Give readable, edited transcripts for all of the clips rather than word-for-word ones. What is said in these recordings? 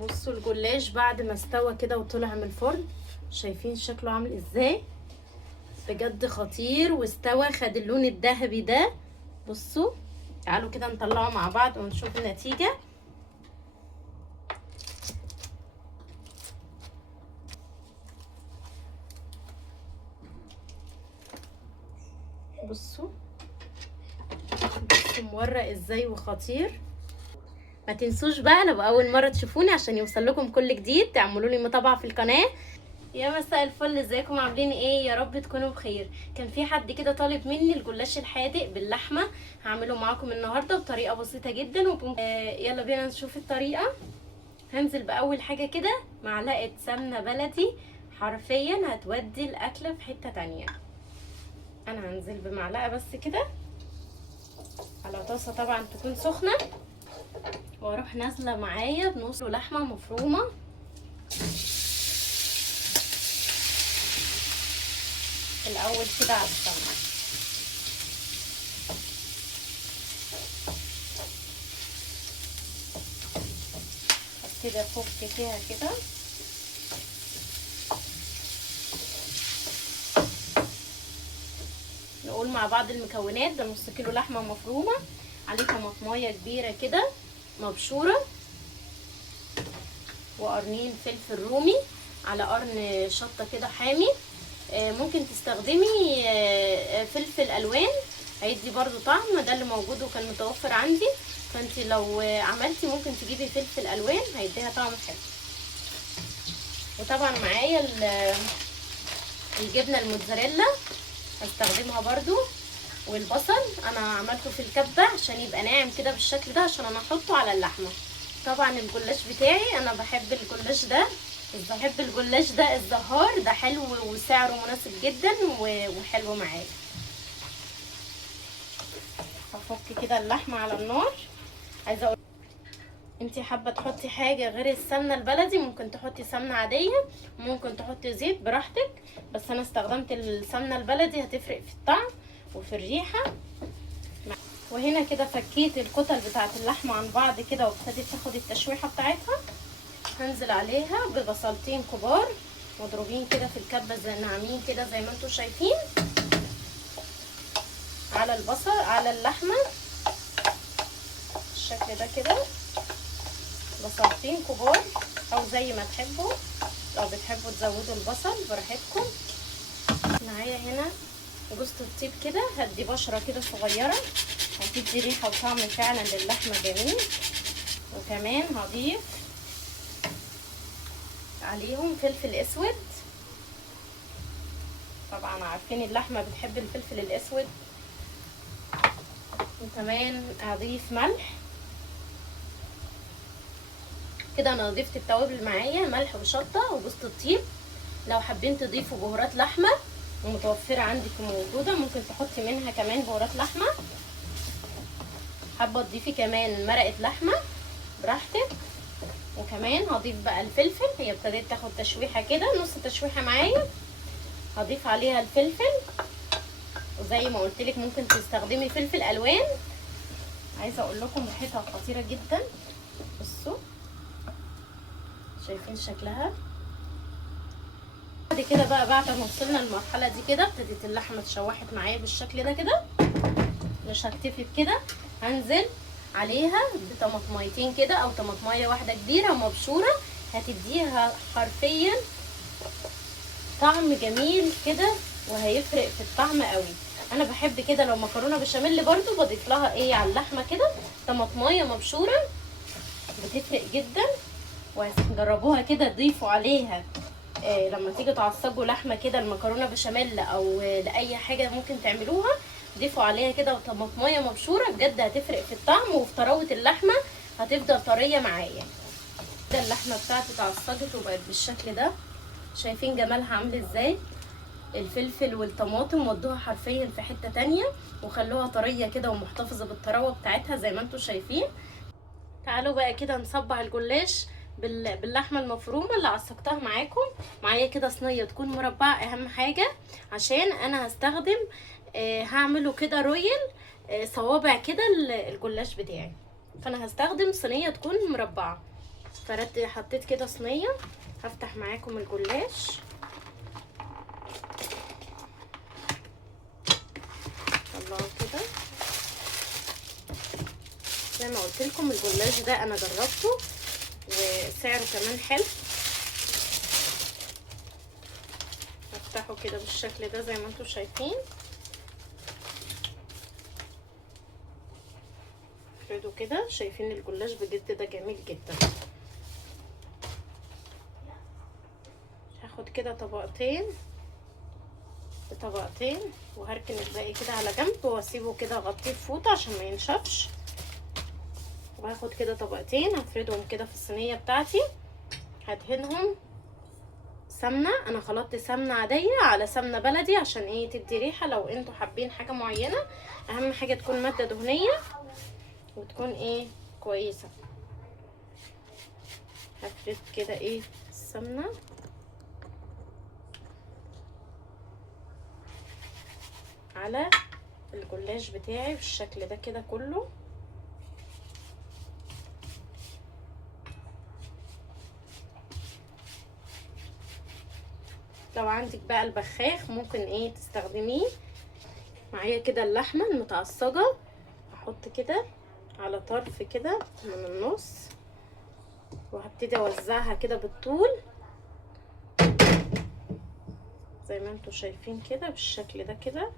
بصوا الجلاش بعد ما استوى كده وطلع من الفرن، شايفين شكله عامل ازاي؟ بجد خطير واستوى، خد اللون الذهبي ده. بصوا، تعالوا كده نطلعه مع بعض ونشوف النتيجة. بصوا مورق ازاي وخطير. ما تنسوش بقى لو اول مره تشوفوني عشان يوصل لكم كل جديد تعملوا لي متابعه في القناه. يا مساء الفل، ازيكم عاملين ايه؟ يا رب تكونوا بخير. كان في حد كده طالب مني الجلاش الحادق باللحمه، هعمله معاكم النهارده بطريقه بسيطه جدا يلا بينا نشوف الطريقه. هنزل باول حاجه كده معلقه سمنه بلدي، حرفيا هتودي الاكله في حته تانية. انا هنزل بمعلقه بس كده على طاسه طبعا تكون سخنه، واروح نازله معايا بنص لحمه مفرومه. الاول كده على السمنه، ابتدي افك فيها كده. نقول مع بعض المكونات. ده نص كيلو لحمه مفرومه، عليه طماطمايه كبيره كده مبشوره، وقرنين فلفل رومي، على قرن شطه كده حامي. ممكن تستخدمي فلفل الوان، هيدي برضو طعم. ده اللي موجود وكان متوفر عندي، فانت لو عملتي ممكن تجيبي فلفل الوان هيديها طعم حلو. وطبعا معايا الجبنه الموتزاريلا هستخدمها برضو، والبصل انا عملته في الكبه عشان يبقى ناعم كده بالشكل ده عشان انا احطه على اللحمه. طبعا الجلاش بتاعي انا بحب الجلاش ده، الزهار ده حلو وسعره مناسب جدا وحلو معايا. هفك كده اللحمه على النار. عايزه اقول انتي حابه تحطي حاجه غير السمنه البلدي ممكن تحطي سمنه عاديه، ممكن تحطي زيت براحتك، بس انا استخدمت السمنه البلدي هتفرق في الطعم وفي الريحه. وهنا كده فكيت الكتل بتاعه اللحمه عن بعض كده وابتدت تاخد التشويحه بتاعتها. هنزل عليها ببصلتين كبار مضروبين كده في الكبه زي ناعمين كده زي ما انتم شايفين على البصل على اللحمه بالشكل ده كده. بصلتين كبار او زي ما تحبوا، لو بتحبوا تزودوا البصل براحتكم. معايا هنا جوز الطيب كده، هدي بشره كده صغيره هتدي ريحه وطعم فعلا للحمه جميل. وكمان هضيف عليهم فلفل اسود، طبعا عارفين اللحمه بتحب الفلفل الاسود. وكمان هضيف ملح كده. انا ضفت التوابل معايا ملح وشطه وجوز الطيب. لو حابين تضيفوا بهارات لحمه ومتوفره عندك وموجوده ممكن تحطي منها كمان بهارات لحمه. حابه تضيفي كمان مرقه لحمه براحتك. وكمان هضيف بقى الفلفل، هي ابتدت تاخد تشويحه كده نص تشويحه معايا، هضيف عليها الفلفل. وزي ما قلت لك ممكن تستخدمي فلفل الوان. عايزه اقول لكم ريحتها خطيره جدا. بصوا شايفين شكلها. بعد كده بقى بعد ما وصلنا للمرحله دي كده ابتدت اللحمه اتشوحت معايا بالشكل ده كده، مش هكتفي بكده، هنزل عليها بطماطميتين كده او طماطمايه واحده كبيره ومبشوره، هتديها حرفيا طعم جميل كده وهيفرق في الطعم قوي. انا بحب كده لو مكرونه بشاميل برضو بضيف لها ايه على اللحمه كده طماطمايه مبشوره، بتفرق جدا. وجربوها كده، ضيفوا عليها لما تيجي تعصجوا لحمه كده المكرونه بشاميل او لاي حاجه ممكن تعملوها، ضيفوا عليها كده طماطمايه مبشوره، بجد هتفرق في الطعم وفي طراوه اللحمه، هتفضل طريه معايا. ده اللحمه بتاعتي اتعصجت وبقت بالشكل ده، شايفين جمالها عامل ازاي؟ الفلفل والطماطم ودوها حرفيا في حته تانية وخلوها طريه كده ومحتفظه بالطراوه بتاعتها زي ما انتم شايفين. تعالوا بقى كده نصبع الجلاش باللحمه المفرومه اللي عصقتها معاكم. معايا كده صينيه تكون مربعه اهم حاجه، عشان انا هستخدم هعمله كده رويل صوابع كده الجلاش بتاعي، فانا هستخدم صينيه تكون مربعه. فردت حطيت كده صينيه. هفتح معاكم الجلاش. طلعوا كده. زي ما قلت لكم الجلاش ده انا جربته وسعره كمان حلو. هفتحه كده بالشكل ده زي ما انتم شايفين. افردوا كده. شايفين الجلاش بجد ده جميل جدا. هاخد كده طبقتين بطبقتين وهركن الباقي كده على جنب واسيبه كده اغطيه بفوطه عشان ما ينشفش. وهاخد كده طبقتين هفردهم كده في الصينيه بتاعتي. هدهنهم سمنه. انا خلطت سمنه عاديه على سمنه بلدي عشان ايه تدي ريحه. لو انتوا حابين حاجه معينه اهم حاجه تكون ماده دهنيه وتكون ايه كويسه. هفرد كده ايه السمنه على الجلاش بتاعي بالشكل ده كده كله. لو عندك بقى البخاخ ممكن ايه تستخدميه. معايا كده اللحمه المتعصجه هحط كده على طرف كده من النص وهبتدي اوزعها كده بالطول زي ما انتوا شايفين كده بالشكل ده كده.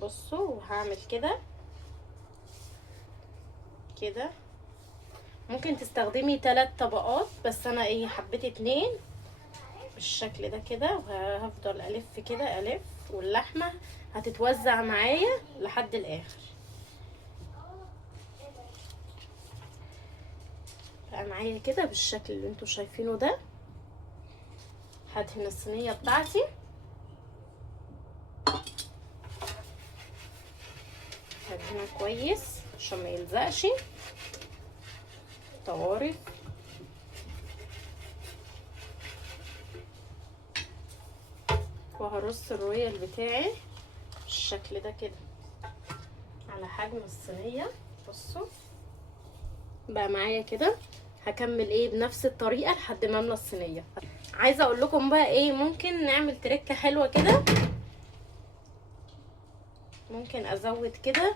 بصوا وهعمل كده كده. ممكن تستخدمي 3 طبقات بس انا ايه حبيت 2 بالشكل ده كده. وهفضل الف كده الف واللحمه هتتوزع معايا لحد الاخر. بقى معايا كده بالشكل اللي انتوا شايفينه ده. هدهن الصينيه بتاعتي. هدهنها كويس عشان ما يلزقش. طوارئ وهرص الرويال بتاعي بالشكل ده كده على حجم الصينيه. بصوا بقى معايا كده. هكمل ايه بنفس الطريقه لحد ما املى الصينيه. عايزه اقول لكم بقى ايه ممكن نعمل تركه حلوه كده. ممكن ازود كده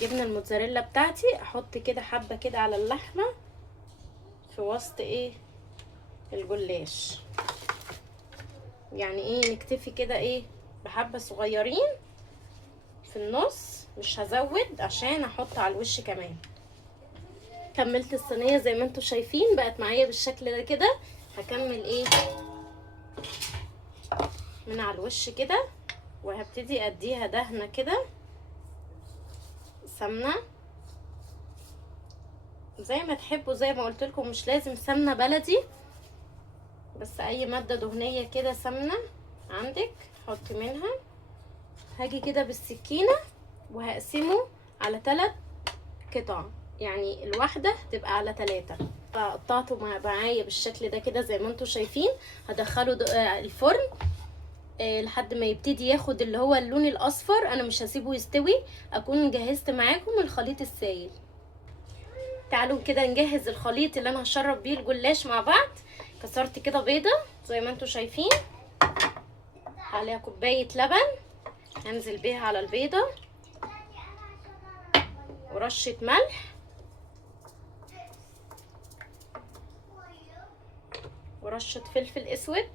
جبنه الموتزاريلا بتاعتي. احط كده حبه كده على اللحمه في وسط ايه الجلاش. يعني ايه نكتفي كده ايه بحبه صغيرين في النص. مش هزود عشان احط على الوش كمان. كملت الصينيه زي ما انتوا شايفين بقت معايا بالشكل ده كده. هكمل ايه من على الوش كده وهبتدي اديها دهنه كده سمنه زي ما تحبوا. زي ما قلت لكم مش لازم سمنه بلدي بس اي ماده دهنيه كده سمنه عندك حطي منها. هاجي كده بالسكينه وهقسمه على 3 قطع. يعني الواحده تبقى على 3. فقطعته معايا بالشكل ده كده زي ما انتوا شايفين. هدخله الفرن لحد ما يبتدي ياخد اللي هو اللون الاصفر. انا مش هسيبه يستوي. اكون جهزت معاكم الخليط السائل. تعالوا كده نجهز الخليط اللي انا هشرب بيه الجلاش مع بعض. كسرت كده بيضه زي ما انتوا شايفين. عليها كوبايه لبن هنزل بيها على البيضه ورشه ملح ورشه فلفل اسود.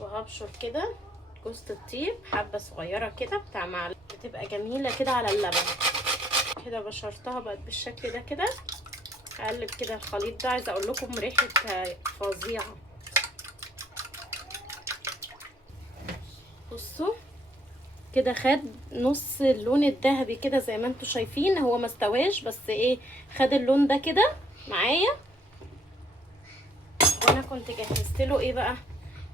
وهبشر كده جوز الطيب حبه صغيره كده بتاع معلقه بتبقى جميله كده على اللبن كده. بشرتها بقت بالشكل ده كده. هقلب كده الخليط ده. عايزه اقول لكم ريحه فظيعه. بصوا كده خد نص اللون الذهبي كده زي ما انتوا شايفين. هو ما استواش بس ايه خد اللون ده كده معايا. وانا كنت جهزت له ايه بقى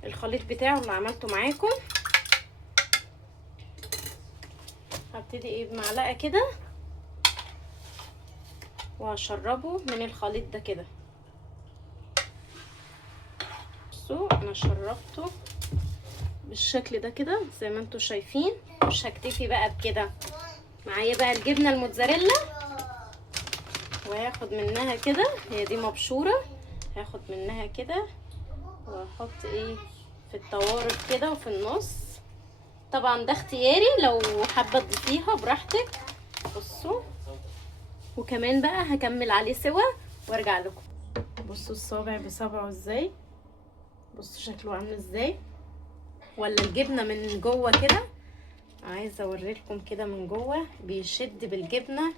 الخليط بتاعه اللي عملته معاكم. هبتدي ايه بمعلقه كده وهشربه من الخليط ده كده. بصوا انا شربته بالشكل ده كده زي ما انتوا شايفين. مش هكتفي بقى بكده، معايا بقى الجبنه الموتزاريلا، وهاخد منها كده، هي دي مبشوره، هاخد منها كده واحط ايه في الطوارف كده وفي النص. طبعا ده اختياري، لو حابه تضيفيها براحتك. بصوا، وكمان بقى هكمل عليه سوا وارجع لكم. بصوا الصابع بصبعه ازاي، بصوا شكله عامل ازاي، ولا الجبنه من جوه كده. عايزه اوريلكم كده من جوه بيشد بالجبنه